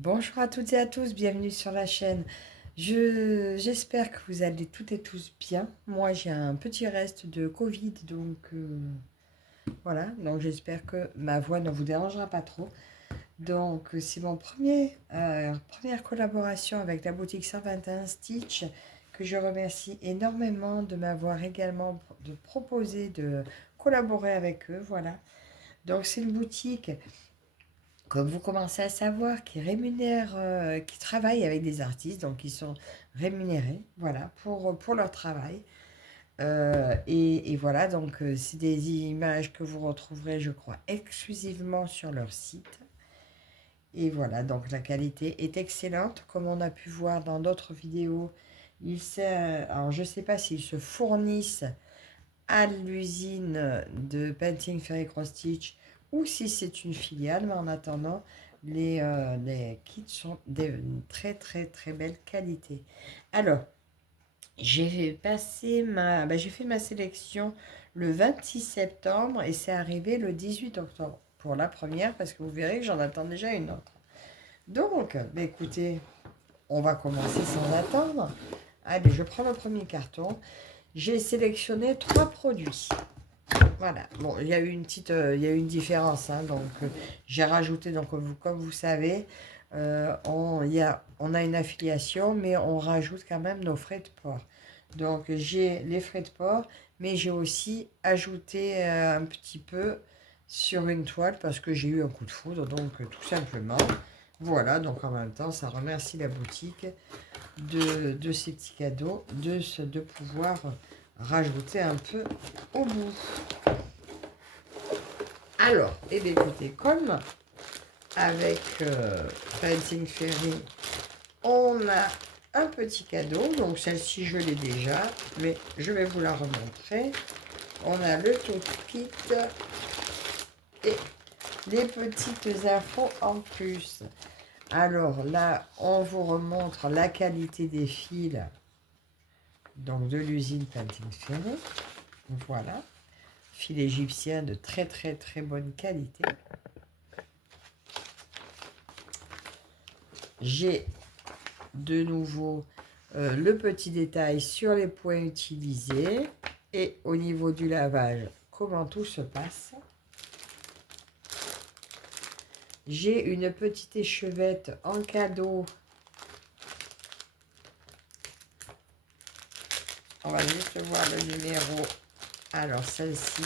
Bonjour à toutes et à tous, bienvenue sur la chaîne. J'espère que vous allez toutes et tous bien. Moi, j'ai un petit reste de Covid, donc voilà. Donc j'espère que ma voix ne vous dérangera pas trop. Donc c'est mon première collaboration avec la boutique 121 Stitch, que je remercie énormément de m'avoir également de proposer de collaborer avec eux. Voilà. Donc c'est une boutique, comme vous commencez à savoir, qui rémunère, qui travaille avec des artistes, donc ils sont rémunérés, voilà, pour leur travail. Et voilà, donc c'est des images que vous retrouverez, je crois, exclusivement sur leur site. Et voilà, donc la qualité est excellente, comme on a pu voir dans d'autres vidéos. Alors je ne sais pas s'ils se fournissent à l'usine de Painting Ferry Cross Stitch ou si c'est une filiale, mais en attendant, les kits sont de très très très belle qualité. Alors, j'ai fait ma sélection le 26 septembre et c'est arrivé le 18 octobre pour la première, parce que vous verrez que j'en attends déjà une autre. Donc, écoutez, on va commencer sans attendre. Allez, je prends le premier carton. J'ai sélectionné 3 produits. Voilà. Bon, il y a eu il y a eu une différence, hein, donc j'ai rajouté, donc comme vous savez, on a une affiliation, mais on rajoute quand même nos frais de port. Donc j'ai les frais de port, mais j'ai aussi ajouté un petit peu sur une toile parce que j'ai eu un coup de foudre, donc tout simplement. Voilà, donc en même temps, ça remercie la boutique de ces petits cadeaux, de pouvoir rajouter un peu au bout. Alors, eh bien, écoutez, comme avec Painting Ferry, on a un petit cadeau. Donc, celle-ci, je l'ai déjà, mais je vais vous la remontrer. On a le toolkit et les petites infos en plus. Alors là, on vous remontre la qualité des fils, donc de l'usine Painting Ferry. Voilà. Fil égyptien de très très très bonne qualité. J'ai de nouveau le petit détail sur les points utilisés et au niveau du lavage, comment tout se passe. J'ai une petite échevette en cadeau. On va juste voir le numéro. Alors celle-ci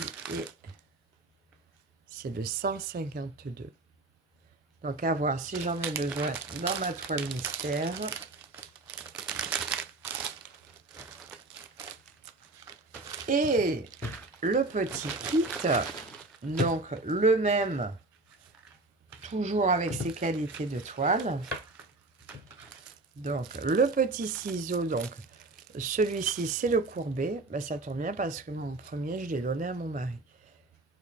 c'est le 152. Donc à voir si j'en ai besoin dans ma toile mystère. Et le petit kit, donc le même, toujours avec ses qualités de toile. Donc le petit ciseau, donc celui-ci c'est le courbé. Ben, ça tombe bien parce que mon premier je l'ai donné à mon mari.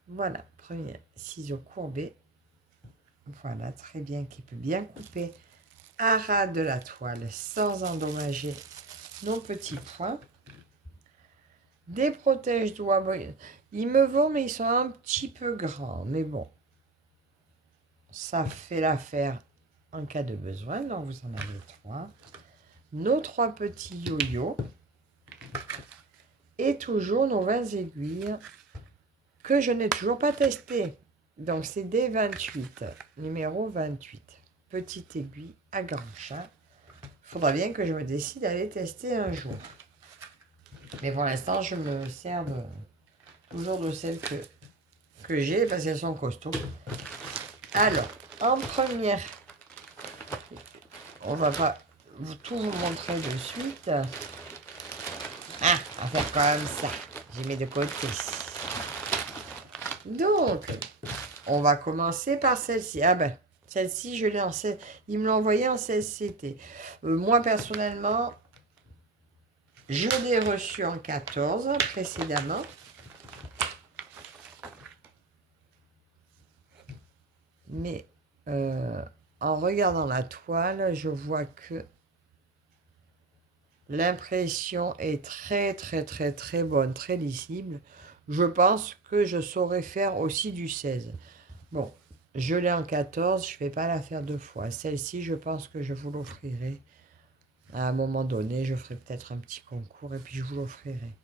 Voilà, premier ciseau courbé. Voilà, très bien, qui peut bien couper à ras de la toile sans endommager nos petits points. Des protège-doigts, bon, ils me vont, mais ils sont un petit peu grands. Mais bon, ça fait l'affaire en cas de besoin. Donc vous en avez 3. Nos 3 petits yo-yo. Et toujours nos 20 aiguilles que je n'ai toujours pas testé. Donc c'est des 28, numéro 28. Petite aiguille à grand chat. Il faudra bien que je me décide à les tester un jour. Mais pour l'instant, je me sers toujours de celles que j'ai parce qu'elles sont costauds. Alors, en première, on va pas tout vous montrer de suite. Ah, on va faire comme ça. J'ai mis de côté. Donc, on va commencer par celle-ci. Ah ben, celle-ci, je l'ai en 16. Il me l'a envoyé en 16CT. Moi, personnellement, je l'ai reçu en 14 précédemment. Mais en regardant la toile, je vois que l'impression est très très très très bonne, très lisible. Je pense que je saurais faire aussi du 16. Bon, Je l'ai en 14, je ne vais pas la faire deux fois. Celle-ci, je pense que je vous l'offrirai. À un moment donné, je ferai peut-être un petit concours et puis je vous l'offrirai.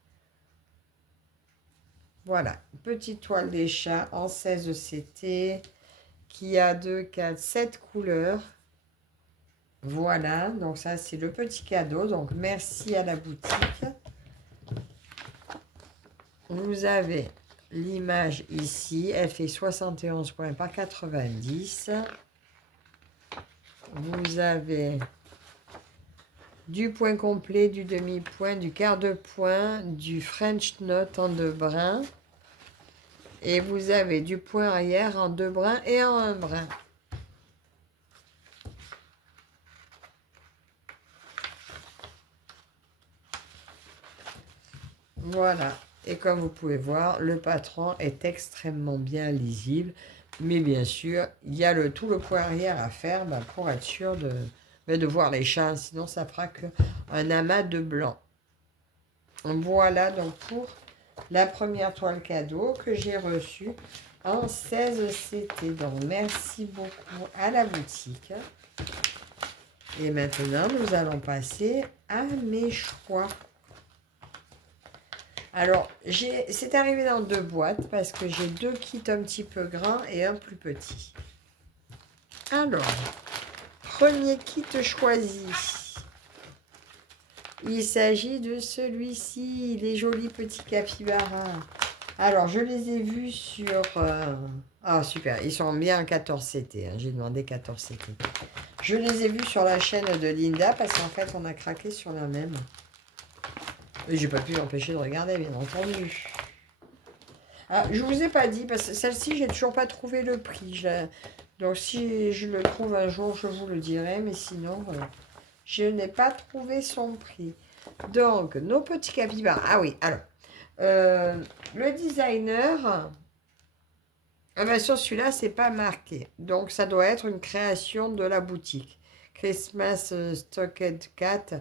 Voilà, petite toile des chats en 16 CT qui a 2, 4, 7 couleurs. Voilà, donc ça c'est le petit cadeau. Donc merci à la boutique. Vous avez l'image ici, elle fait 71 points par 90. Vous avez du point complet, du demi-point, du quart de point, du French Knot en 2 brins. Et vous avez du point arrière en 2 brins et en 1 brin. Voilà. Et comme vous pouvez voir, le patron est extrêmement bien lisible. Mais bien sûr, il y a tout le point arrière à faire pour être sûr de voir les chats. Sinon, ça fera qu'un amas de blanc. Voilà donc pour la première toile cadeau que j'ai reçue en 16 CT. Donc, merci beaucoup à la boutique. Et maintenant, nous allons passer à mes choix. Alors, c'est arrivé dans 2 boîtes parce que j'ai 2 kits un petit peu grands et un plus petit. Alors, premier kit choisi. Il s'agit de celui-ci, les jolis petits capybaras. Alors, je les ai vus sur... Ah, super, ils sont bien 14 CT. J'ai demandé 14 CT. Je les ai vus sur la chaîne de Linda parce qu'en fait, on a craqué sur la même. Et j'ai pas pu m'empêcher de regarder, bien entendu. Ah, je vous ai pas dit, parce que celle-ci, j'ai toujours pas trouvé le prix. Donc, si je le trouve un jour, je vous le dirai. Mais sinon, je n'ai pas trouvé son prix. Donc, nos petits capybaras. Ah oui, alors. Le designer... Ah ben, sur celui-là, c'est pas marqué. Donc, ça doit être une création de la boutique. Christmas Stocked Cat.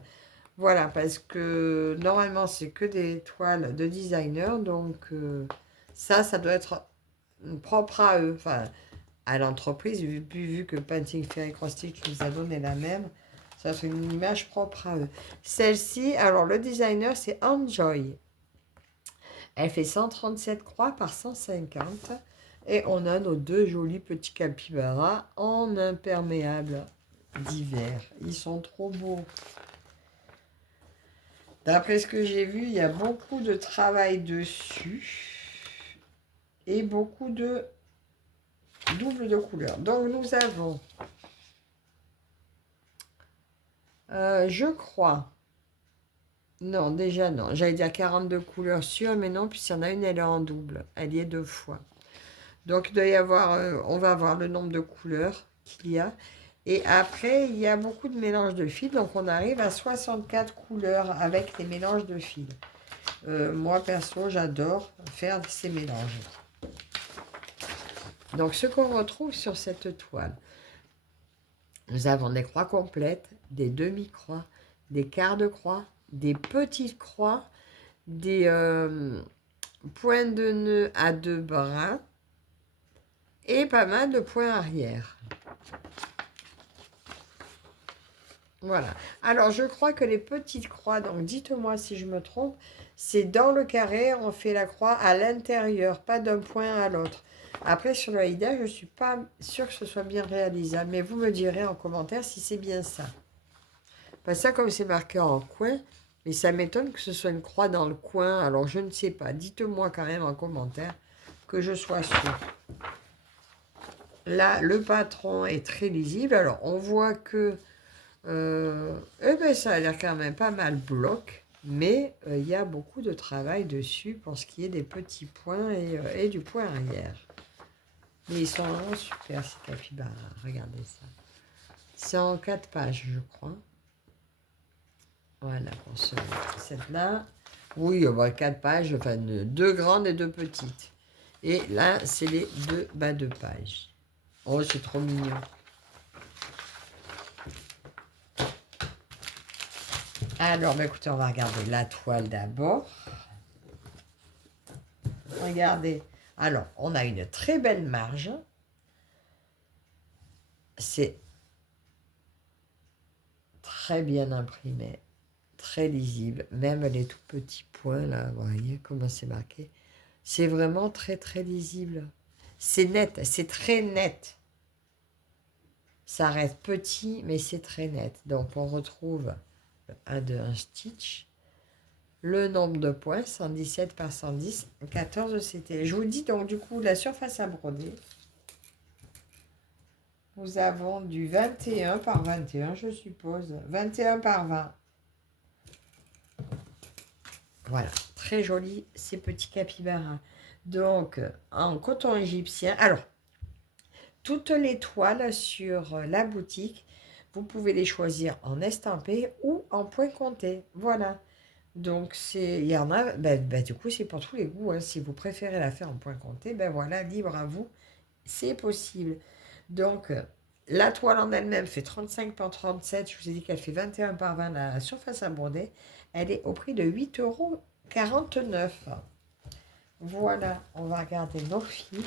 Voilà, parce que normalement, c'est que des toiles de designer. Donc, ça doit être propre à eux. Enfin, à l'entreprise, vu que Painting Fairy Cross Stitch nous a donné la même. Ça doit être une image propre à eux. Celle-ci, alors le designer, c'est Enjoy. Elle fait 137 croix par 150. Et on a nos 2 jolis petits capybaras en imperméable d'hiver. Ils sont trop beaux. D'après ce que j'ai vu, il y a beaucoup de travail dessus et beaucoup de double de couleurs. Donc nous avons, je crois, non déjà non, j'allais dire 42 couleurs sûres, mais non, puisqu'il y en a une, elle est en double, elle y est 2 fois. Donc il doit y avoir, on va voir le nombre de couleurs qu'il y a. Et après, il y a beaucoup de mélanges de fils, donc on arrive à 64 couleurs avec les mélanges de fils. Moi, perso, j'adore faire ces mélanges. Donc, ce qu'on retrouve sur cette toile, nous avons des croix complètes, des demi-croix, des quarts de croix, des petites croix, des points de nœud à 2 brins et pas mal de points arrière. Voilà. Alors, je crois que les petites croix, donc dites-moi si je me trompe, c'est dans le carré, on fait la croix à l'intérieur, pas d'un point à l'autre. Après, sur le Aïda, je ne suis pas sûre que ce soit bien réalisable, mais vous me direz en commentaire si c'est bien ça. Pas ça comme c'est marqué en coin, mais ça m'étonne que ce soit une croix dans le coin, alors je ne sais pas. Dites-moi quand même en commentaire que je sois sûre. Là, le patron est très lisible, alors on voit que... eh ben, ça a l'air quand même pas mal bloc, mais il y a beaucoup de travail dessus pour ce qui est des petits points et du point arrière. Mais ils sont vraiment super ces capybaras, regardez ça. C'est en 4 pages, je crois. Voilà, pour cette-là. Oui, 4 pages, enfin 2 grandes et 2 petites. Et là, c'est les 2 bas de page. Oh, c'est trop mignon. Alors, écoutez, on va regarder la toile d'abord. Regardez. Alors, on a une très belle marge. C'est très bien imprimé, très lisible. Même les tout petits points, là, vous voyez comment c'est marqué. C'est vraiment très, très lisible. C'est net, c'est très net. Ça reste petit, mais c'est très net. Donc, on retrouve un stitch. Le nombre de points, 117 par 110, 14 c'était. Je vous dis donc, du coup, la surface à broder. Nous avons du 21 par 21, je suppose. 21 par 20. Voilà, très joli ces petits capybaras. Donc, en coton égyptien. Alors, toutes les toiles sur la boutique, vous pouvez les choisir en estampé ou en point compté. Voilà. Donc, il y en a, du coup, c'est pour tous les goûts, hein. Si vous préférez la faire en point compté, ben voilà, libre à vous, c'est possible. Donc, la toile en elle-même fait 35 par 37. Je vous ai dit qu'elle fait 21 par 20 la surface à broder. Elle est au prix de 8,49 €. Voilà, on va regarder nos fils.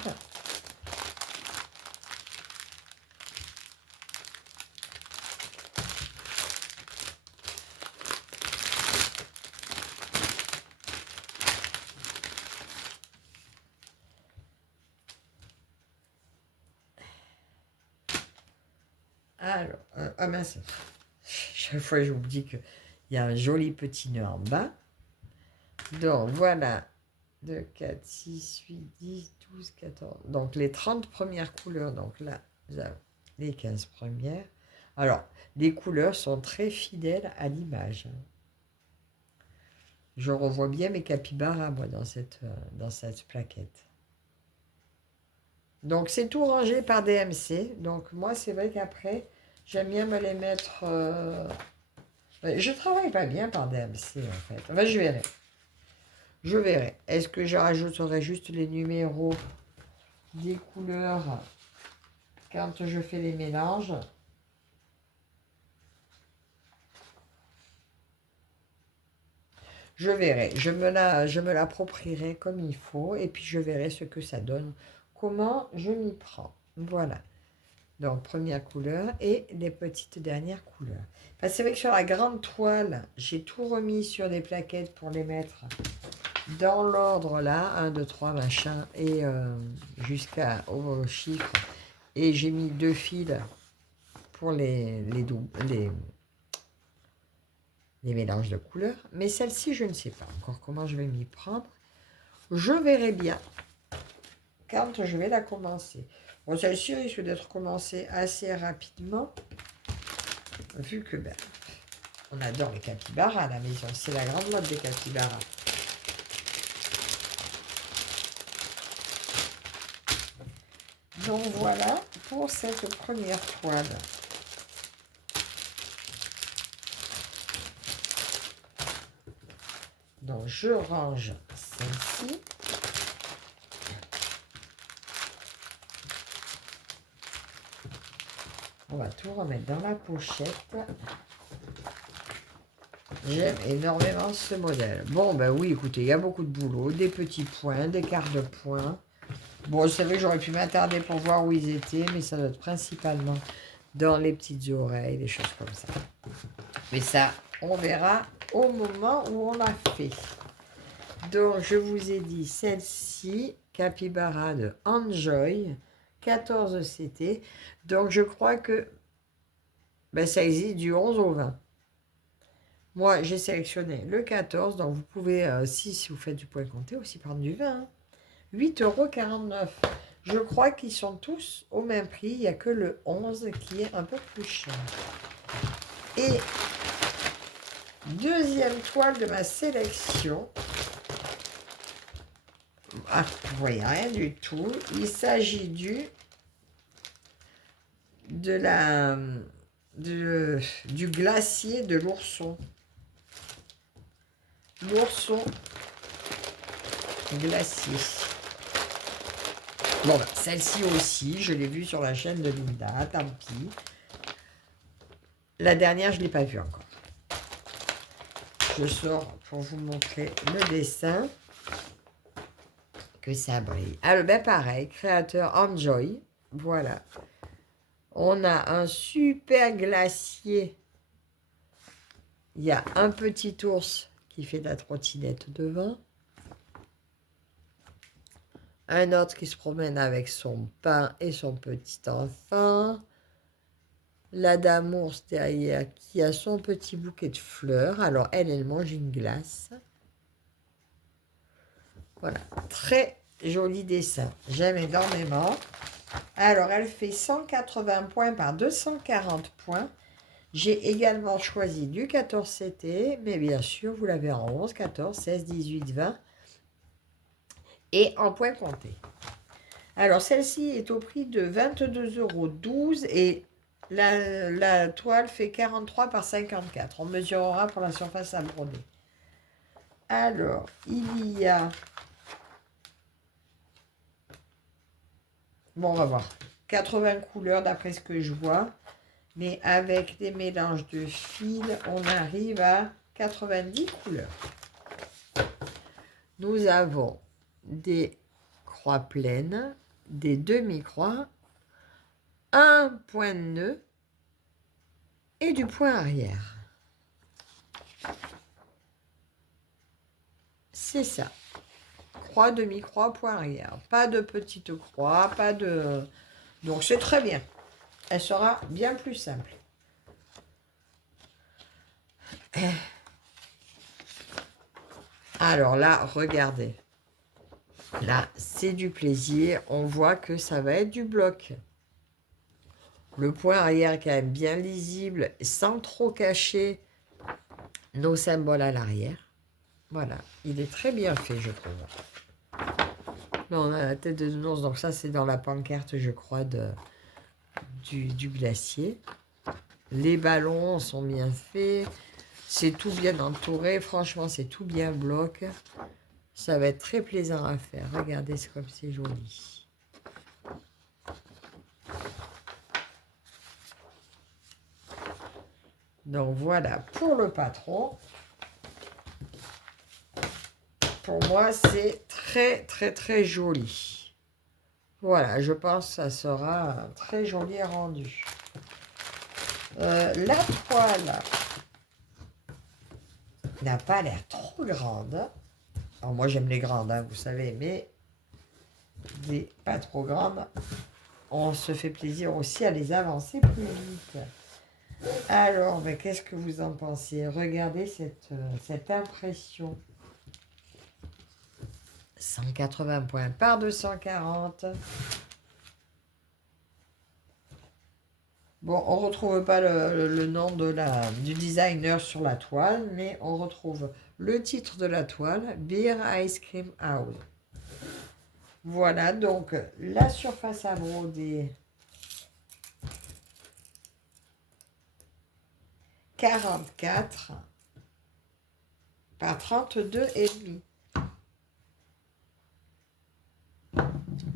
Alors, ah mince, chaque fois j'oublie qu'il y a un joli petit nœud en bas. Donc voilà, 2, 4, 6, 8, 10, 12, 14. Donc les 30 premières couleurs, donc là, vous avez les 15 premières. Alors, les couleurs sont très fidèles à l'image. Je revois bien mes capybaras, moi, dans cette plaquette. Donc, c'est tout rangé par DMC. Donc, moi, c'est vrai qu'après, j'aime bien me les mettre... Je travaille pas bien par DMC, en fait. Enfin, je verrai. Je verrai. Est-ce que je rajouterai juste les numéros des couleurs quand je fais les mélanges? Je verrai. Je me l'approprierai comme il faut et puis je verrai ce que ça donne. Comment je m'y prends. Voilà. Donc, première couleur et les petites dernières couleurs. Enfin, c'est vrai que sur la grande toile, j'ai tout remis sur des plaquettes pour les mettre dans l'ordre là. 1, 2, 3, machin. Et jusqu'au chiffre. Et j'ai mis 2 fils pour les mélanges de couleurs. Mais celle-ci, je ne sais pas encore comment je vais m'y prendre. Je verrai bien quand je vais la commencer. Bon, celle-ci risque d'être commencée assez rapidement, vu que on adore les capybaras à la maison. C'est la grande mode des capybaras. Donc voilà pour cette première toile. Donc je range celle-ci. On va tout remettre dans la pochette. J'aime énormément ce modèle. Bon, ben oui, écoutez, il y a beaucoup de boulot. Des petits points, des quarts de points. Bon, c'est vrai que j'aurais pu m'attarder pour voir où ils étaient, mais ça doit être principalement dans les petites oreilles, des choses comme ça. Mais ça, on verra au moment où on l'a fait. Donc, je vous ai dit celle-ci, Capybara de Enjoy, 14 CT. Donc, je crois que ça existe du 11 au 20. Moi, j'ai sélectionné le 14, donc vous pouvez, si vous faites du point compté, aussi prendre du 20. 8,49 €. Je crois qu'ils sont tous au même prix. Il n'y a que le 11 qui est un peu plus cher. Et deuxième toile de ma sélection. Ah, vous voyez rien du tout. Il s'agit du glacier de l'ourson. L'ourson glacier. Bon, celle-ci aussi, je l'ai vue sur la chaîne de Linda, tant pis. La dernière, je ne l'ai pas vue encore. Je sors pour vous montrer le dessin. Que ça brille. Alors, pareil, créateur Enjoy. Voilà. On a un super glacier. Il y a un petit ours qui fait de la trottinette devant. Un autre qui se promène avec son pain et son petit enfant. La dame ours derrière qui a son petit bouquet de fleurs. Alors elle mange une glace. Voilà, très joli dessin. J'aime énormément. Alors elle fait 180 points par 240 points. J'ai également choisi du 14 CT, mais bien sûr, vous l'avez en 11, 14, 16, 18, 20 et en points comptés. Alors, celle-ci est au prix de 22,12 € et la toile fait 43 par 54. On mesurera pour la surface à broder. Alors, il y a... Bon, on va voir. 80 couleurs d'après ce que je vois. Mais avec des mélanges de fils, on arrive à 90 couleurs. Nous avons des croix pleines, des demi-croix, un point de nœud et du point arrière. C'est ça. Croix, demi-croix, point arrière. Pas de petite croix, pas de... Donc c'est très bien. Elle sera bien plus simple. Alors là, regardez. Là, c'est du plaisir. On voit que ça va être du bloc. Le point arrière est quand même bien lisible, sans trop cacher nos symboles à l'arrière. Voilà, il est très bien fait, je trouve. Là, on a la tête de nounours, donc ça, c'est dans la pancarte, je crois, du glacier. Les ballons sont bien faits. C'est tout bien entouré. Franchement, c'est tout bien bloc. Ça va être très plaisant à faire. Regardez comme c'est joli. Donc voilà pour le patron. Pour moi, c'est très, très, très joli. Voilà, je pense que ça sera un très joli rendu. La toile n'a pas l'air trop grande. Alors moi, j'aime les grandes, hein, vous savez, mais pas trop grandes. On se fait plaisir aussi à les avancer plus vite. Alors, mais qu'est-ce que vous en pensez? Regardez cette impression. 180 points par 240. Bon, on ne retrouve pas le nom du designer sur la toile, mais on retrouve le titre de la toile, Beer Ice Cream House. Voilà, donc la surface à broder, 44 par 32,5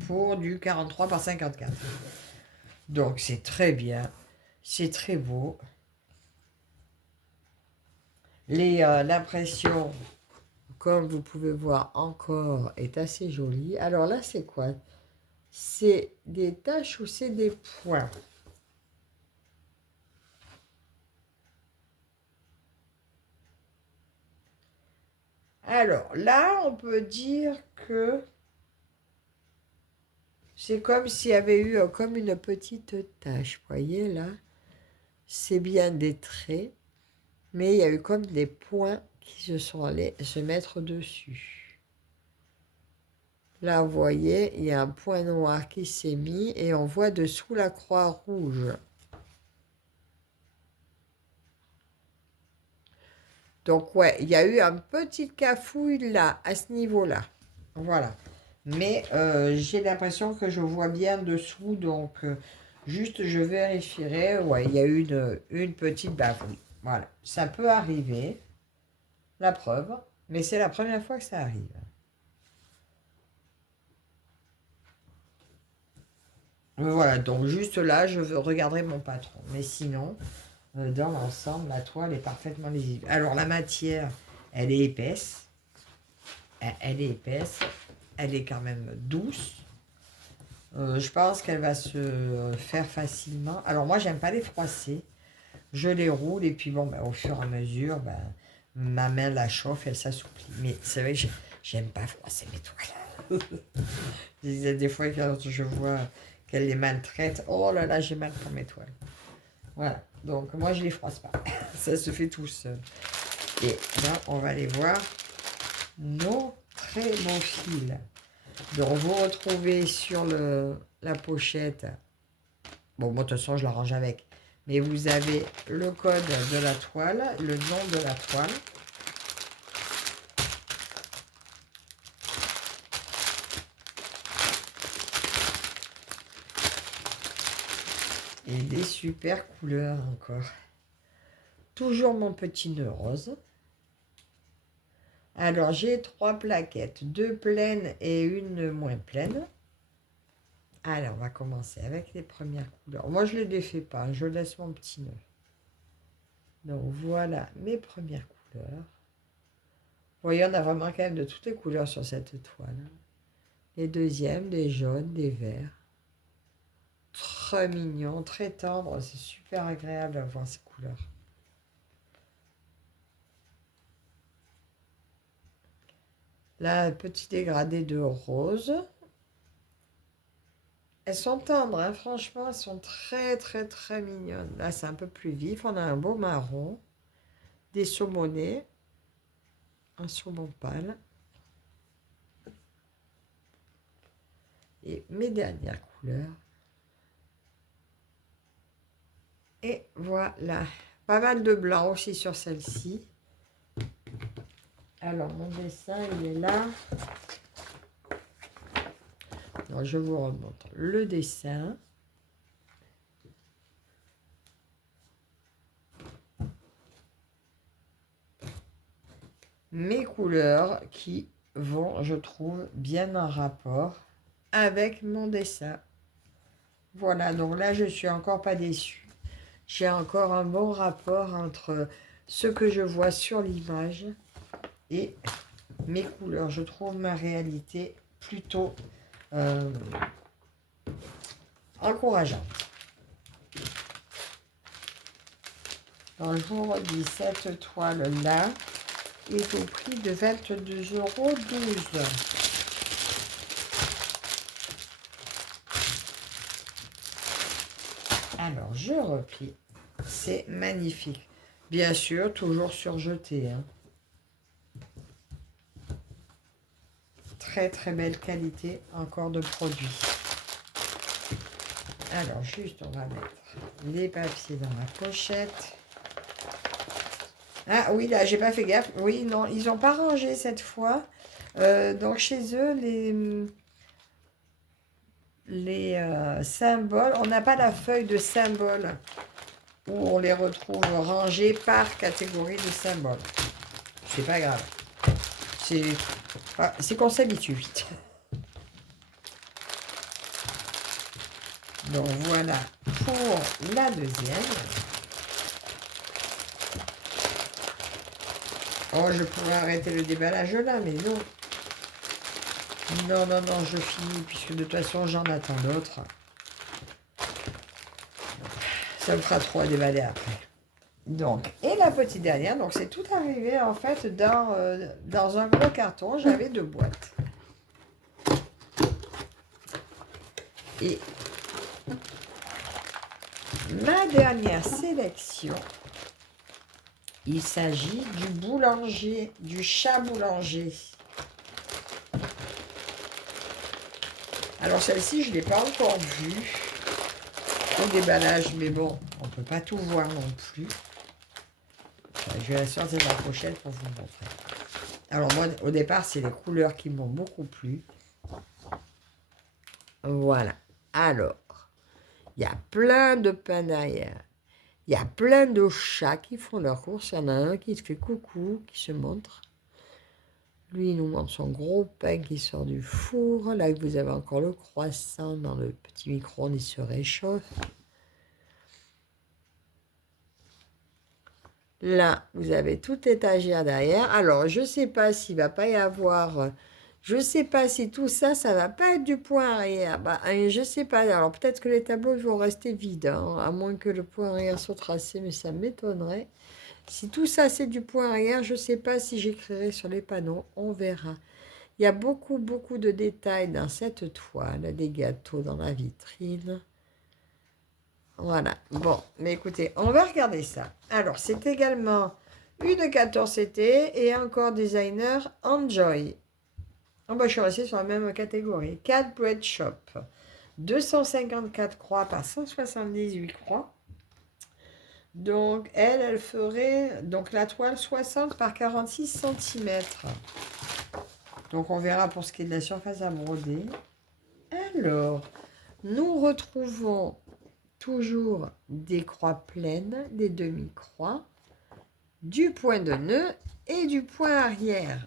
pour du 43 par 54. Donc c'est très bien, c'est très beau. L'impression, comme vous pouvez voir encore, est assez jolie. Alors là, c'est quoi? C'est des taches ou c'est des points? Alors là, on peut dire que c'est comme s'il y avait eu comme une petite tache. Vous voyez là? C'est bien des traits, mais il y a eu comme des points qui se sont allés se mettre dessus. Là, vous voyez, il y a un point noir qui s'est mis et on voit dessous la croix rouge. Donc, ouais, il y a eu un petit cafouille là, à ce niveau-là. Voilà. Mais j'ai l'impression que je vois bien dessous, donc juste je vérifierai. Ouais, il y a eu une petite bafouille. Voilà, ça peut arriver, la preuve, mais c'est la première fois que ça arrive. Voilà, donc juste là, je regarderai mon patron. Mais sinon, dans l'ensemble, la toile est parfaitement lisible. Alors, la matière, elle est épaisse. Elle est épaisse. Elle est quand même douce. Je pense qu'elle va se faire facilement. Alors moi, j'aime pas les froisser. Je les roule et puis bon, ben, au fur et à mesure, ben, ma main la chauffe, elle s'assouplit. Mais c'est vrai que j'aime pas froisser mes toiles. Il y a des fois, quand je vois qu'elle les maltraite, oh là là, j'ai mal pour mes toiles. Voilà, donc moi, je les froisse pas. Ça se fait tout seul. Et là, on va aller voir nos très beaux fils. Donc, vous retrouvez sur la pochette. Bon, moi, de toute façon, je l'arrange avec. Mais vous avez le code de la toile, le nom de la toile. Et des super couleurs encore. Toujours mon petit nœud rose. Alors, j'ai 3 plaquettes, 2 pleines et une moins pleine. Alors, on va commencer avec les premières couleurs. Moi, je ne les défais pas, je laisse mon petit nœud. Donc, voilà mes premières couleurs. Vous voyez, on a vraiment quand même de toutes les couleurs sur cette toile. Les deuxièmes, des jaunes, des verts. Très mignon, très tendre. C'est super agréable à voir ces couleurs. Là, petit dégradé de rose. Elles sont tendres, hein, franchement, elles sont très, très, très mignonnes. Là, c'est un peu plus vif. On a un beau marron, des saumonés, un saumon pâle. Et mes dernières couleurs. Et voilà. Pas mal de blanc aussi sur celle-ci. Alors, mon dessin, il est là. Alors, je vous remonte le dessin. Mes couleurs qui vont, je trouve, bien en rapport avec mon dessin. Voilà, donc là, je suis encore pas déçue. J'ai encore un bon rapport entre ce que je vois sur l'image et mes couleurs. Je trouve ma réalité plutôt encourageante. Donc, je vous redis, cette toile-là est au prix de 22,12 €. Alors, je replie. C'est magnifique. Bien sûr, toujours surjeté. Hein. Très, très belle qualité encore de produit. Alors, juste, on va mettre les papiers dans la pochette. Ah oui, là, j'ai pas fait gaffe. Oui, non, ils n'ont pas rangé cette fois. Donc, chez eux, les symboles, on n'a pas la feuille de symboles où on les retrouve rangés par catégorie de symboles. C'est pas grave. C'est qu'on s'habitue vite. Donc voilà pour la deuxième. Oh, je pourrais arrêter le déballage là, mais non. Non, non, non, je finis, puisque de toute façon, j'en attends d'autres. Ça me fera trop à déballer après. Donc, et la petite dernière, donc c'est tout arrivé en fait dans un gros carton. J'avais 2 boîtes. Et ma dernière sélection, il s'agit du boulanger, du chat boulanger. Alors celle-ci, je ne l'ai pas encore vue au déballage, mais bon, on ne peut pas tout voir non plus. Je vais la sortir de la pochette pour vous montrer. Alors moi, au départ, c'est les couleurs qui m'ont beaucoup plu. Voilà. Alors, il y a plein de pains derrière. Il y a plein de chats qui font leur course. Il y en a un qui se fait coucou, qui se montre. Lui, il nous montre son gros pain qui sort du four. Là, vous avez encore le croissant dans le petit micro-ondes, il se réchauffe. Là, vous avez toute l'étagère derrière. Alors, je ne sais pas s'il ne va pas y avoir Je sais pas si tout ça, ça va pas être du point arrière. Bah, je sais pas. Alors peut-être que les tableaux vont rester vides, hein, à moins que le point arrière soit tracé, mais ça m'étonnerait. Si tout ça c'est du point arrière, je sais pas si j'écrirai sur les panneaux. On verra. Il y a beaucoup, beaucoup de détails dans cette toile, des gâteaux dans la vitrine. Voilà. Bon, mais écoutez, on va regarder ça. Alors, c'est également une 14CT et encore designer Enjoy. Oh bah, je suis restée sur la même catégorie. Cat Bread Shop. 254 croix par 178 croix. Donc, elle ferait donc la toile 60 par 46 cm. Donc, on verra pour ce qui est de la surface à broder. Alors, nous retrouvons toujours des croix pleines, des demi-croix, du point de nœud et du point arrière.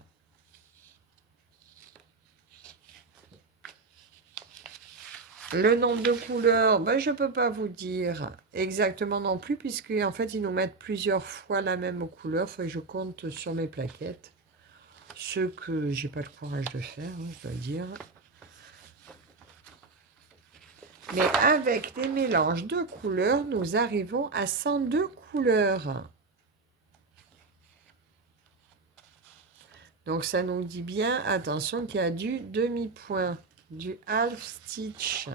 Le nombre de couleurs, ben, je ne peux pas vous dire exactement non plus, puisque en fait, ils nous mettent plusieurs fois la même couleur. Enfin, je compte sur mes plaquettes. Ce que j'ai pas le courage de faire, hein, je dois dire. Mais avec des mélanges de couleurs, nous arrivons à 102 couleurs. Donc, ça nous dit bien, attention, qu'il y a du demi-point, du half stitch.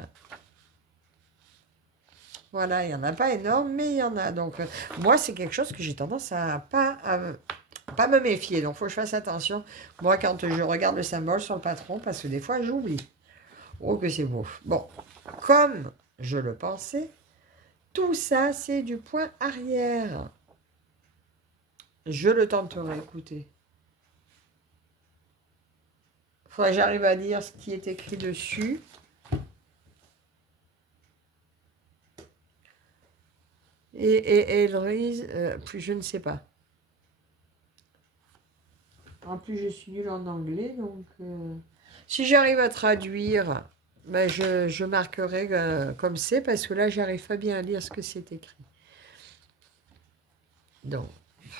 Voilà, il n'y en a pas énorme, mais il y en a. Donc, moi, c'est quelque chose que j'ai tendance à pas me méfier. Donc, il faut que je fasse attention. Moi, quand je regarde le symbole sur le patron, parce que des fois, j'oublie. Oh, que c'est beau. Bon, comme je le pensais, tout ça, c'est du point arrière. Je le tenterai, écoutez. Il faudrait que j'arrive à lire ce qui est écrit dessus. Et Elrise, plus je ne sais pas. En plus, je suis nulle en anglais, donc si j'arrive à traduire, ben je marquerai comme c'est, parce que là, j'arrive pas bien à lire ce que c'est écrit. Donc,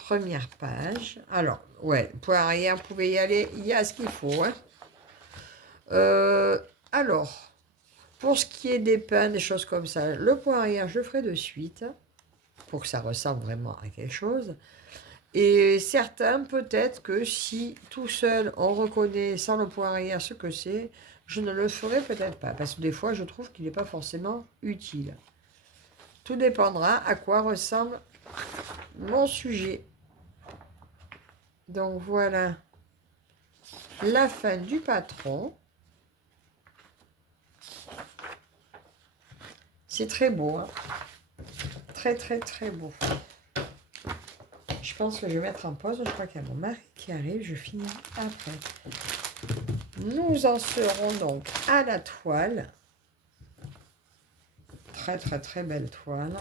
première page. Alors, ouais, point arrière, vous pouvez y aller, il y a ce qu'il faut. Hein. Alors, pour ce qui est des pins, des choses comme ça, le point arrière, je le ferai de suite, pour que ça ressemble vraiment à quelque chose. Et certains, peut-être que si tout seul, on reconnaît sans le point arrière ce que c'est, je ne le ferai peut-être pas. Parce que des fois, je trouve qu'il n'est pas forcément utile. Tout dépendra à quoi ressemble mon sujet. Donc voilà la fin du patron. C'est très beau. Hein, très, très, très beau. Je pense que je vais mettre en pause. Je crois qu'il y a mon mari qui arrive. Je finis après. Nous en serons donc à la toile. Très, très, très belle toile.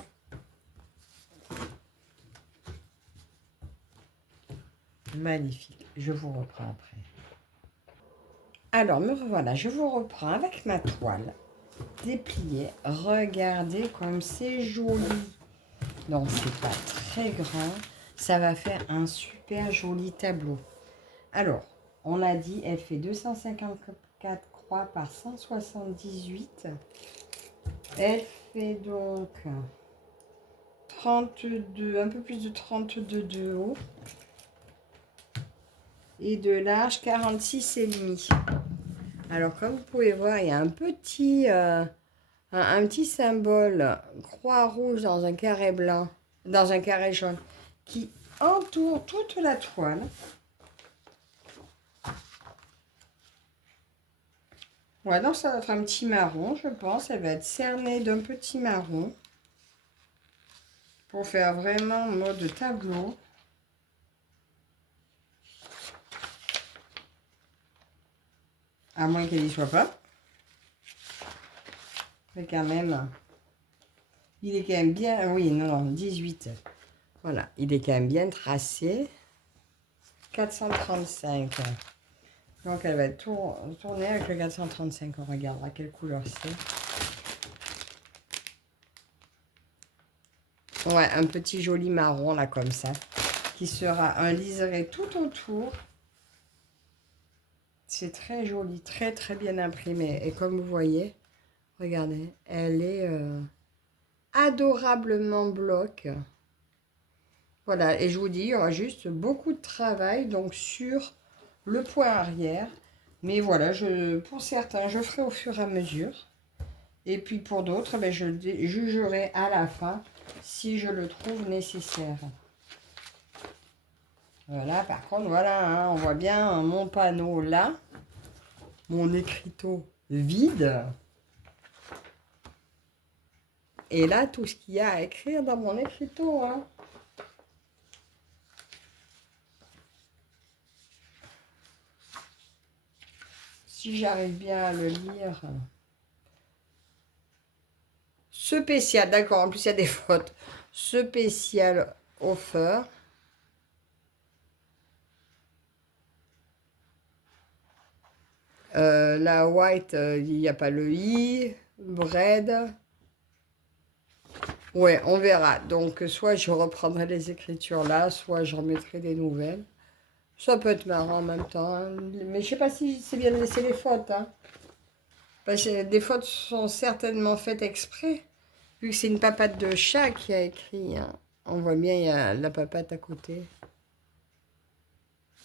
Magnifique. Je vous reprends après. Alors, me revoilà. Je vous reprends avec ma toile dépliée. Regardez comme c'est joli. Donc, c'est pas très grand. Ça va faire un super joli tableau. Alors, on a dit, elle fait 254 croix par 178. Elle fait donc 32, un peu plus de 32 de haut. Et de large, 46,5. Alors, comme vous pouvez voir, il y a un petit symbole croix rouge dans un carré blanc, dans un carré jaune, qui entoure toute la toile. Ouais, donc ça va être un petit marron, je pense. Elle va être cernée d'un petit marron pour faire vraiment mode tableau. À moins qu'elle n'y soit pas. Mais quand même, il est quand même bien... Oui, non, 18. Voilà, il est quand même bien tracé. 435. Donc, elle va être tournée avec le 435. On regardera quelle couleur c'est. Ouais, un petit joli marron, là, comme ça. Qui sera un liseré tout autour. C'est très joli, très très bien imprimé. Et comme vous voyez, regardez, elle est adorablement bloc. Voilà, et je vous dis, il y aura juste beaucoup de travail donc sur le point arrière. Mais voilà, pour certains, je ferai au fur et à mesure. Et puis pour d'autres, ben, je jugerai à la fin si je le trouve nécessaire. Voilà, par contre, voilà, hein, on voit bien mon panneau là, mon écriteau vide. Et là, tout ce qu'il y a à écrire dans mon écriteau. Hein. Si j'arrive bien à le lire. Spécial, d'accord, en plus il y a des fautes. Spécial offer. La white, il n'y a pas le i. Bread. Ouais, on verra. Donc, soit je reprendrai les écritures là, soit je remettrai des nouvelles. Ça peut être marrant en même temps. Hein. Mais je sais pas si c'est bien de laisser les fautes. Hein. Parce que des fautes sont certainement faites exprès. Vu que c'est une papate de chat qui a écrit. Hein. On voit bien, il y a la papate à côté.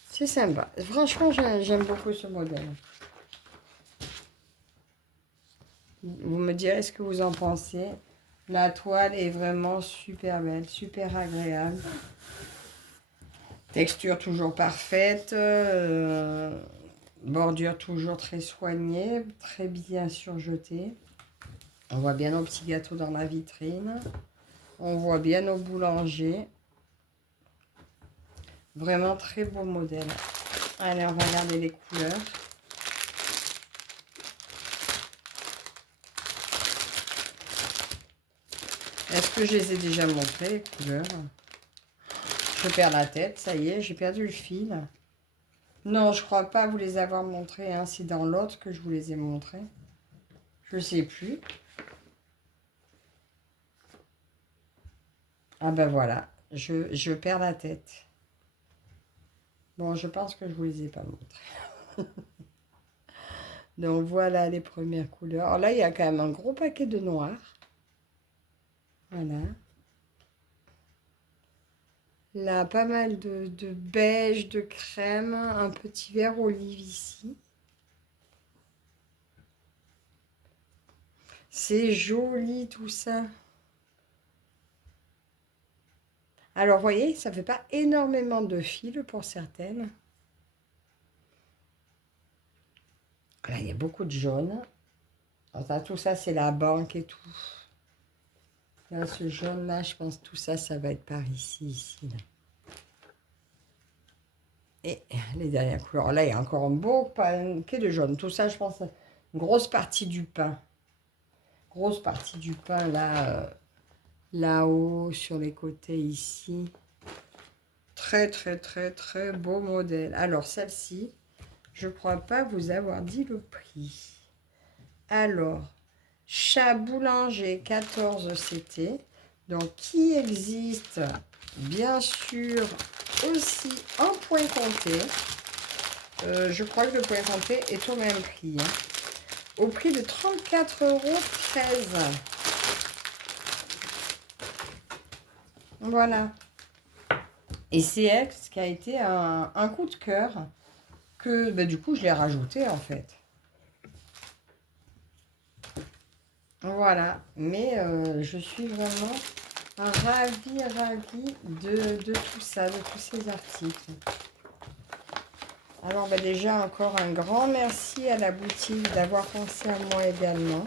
C'est sympa. Franchement, j'aime beaucoup ce modèle. Vous me direz ce que vous en pensez. La toile est vraiment super belle, super agréable. Texture toujours parfaite. Bordure toujours très soignée, très bien surjetée. On voit bien nos petits gâteaux dans la vitrine. On voit bien nos boulangers. Vraiment très beau modèle. Allez, on va regarder les couleurs. Est-ce que je les ai déjà montrées, les couleurs? Je perds la tête, ça y est, j'ai perdu le fil. Non, je crois pas vous les avoir montrées. Hein. C'est dans l'autre que je vous les ai montrées. Je sais plus. Ah ben voilà, je perds la tête. Bon, je pense que je vous les ai pas montrées. Donc voilà les premières couleurs. Alors là, il y a quand même un gros paquet de noir. Voilà. Là, pas mal de beige, de crème, un petit vert olive ici. C'est joli tout ça. Alors, vous voyez, ça ne fait pas énormément de fils pour certaines. Là, il y a beaucoup de jaune. Enfin, tout ça, c'est la banque et tout. Là, ce jaune-là, je pense tout ça, ça va être par ici, là. Et les dernières couleurs. Là, il y a encore un beau paquet de jaune. Tout ça, je pense, une grosse partie du pain. Grosse partie du pain, là, là-haut, sur les côtés, ici. Très, très, très, très beau modèle. Alors, celle-ci, je ne crois pas vous avoir dit le prix. Alors, chat boulanger 14 CT. Donc, qui existe, bien sûr, aussi en point compté. Je crois que le point compté est au même prix. Hein. Au prix de 34,13 €. Voilà. Et c'est elle, ce qui a été un coup de cœur que bah, du coup je l'ai rajouté en fait. Voilà. Mais je suis vraiment ravie de tout ça, de tous ces articles. Alors bah, déjà encore un grand merci à la boutique d'avoir pensé à moi également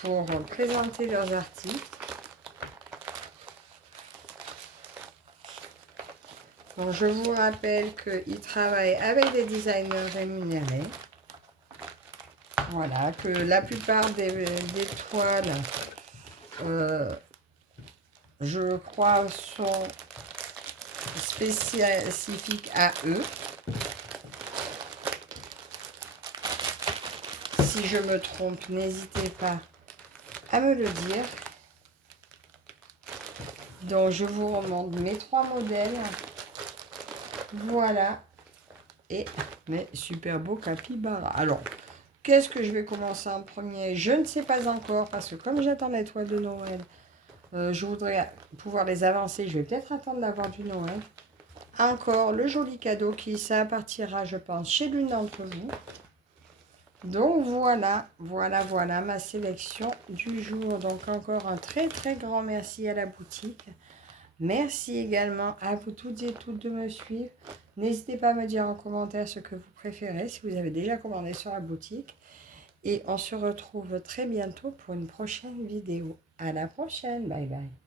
pour présenter leurs articles. Donc, je vous rappelle qu'ils travaillent avec des designers rémunérés. Voilà, que la plupart des toiles, je crois, sont spécifiques à eux. Si je me trompe, n'hésitez pas à me le dire. Donc, je vous remonte mes 3 modèles. Voilà. et mes super beaux capybaras. Alors, qu'est-ce que je vais commencer en premier? Je ne sais pas encore parce que comme j'attends l'étoile de Noël, je voudrais pouvoir les avancer. Je vais peut-être attendre d'avoir du Noël. Encore le joli cadeau qui ça partira, je pense, chez l'une d'entre vous. Donc voilà ma sélection du jour. Donc encore un très très grand merci à la boutique. Merci également à vous toutes et toutes de me suivre. N'hésitez pas à me dire en commentaire ce que vous préférez, si vous avez déjà commandé sur la boutique. Et on se retrouve très bientôt pour une prochaine vidéo. À la prochaine, bye bye.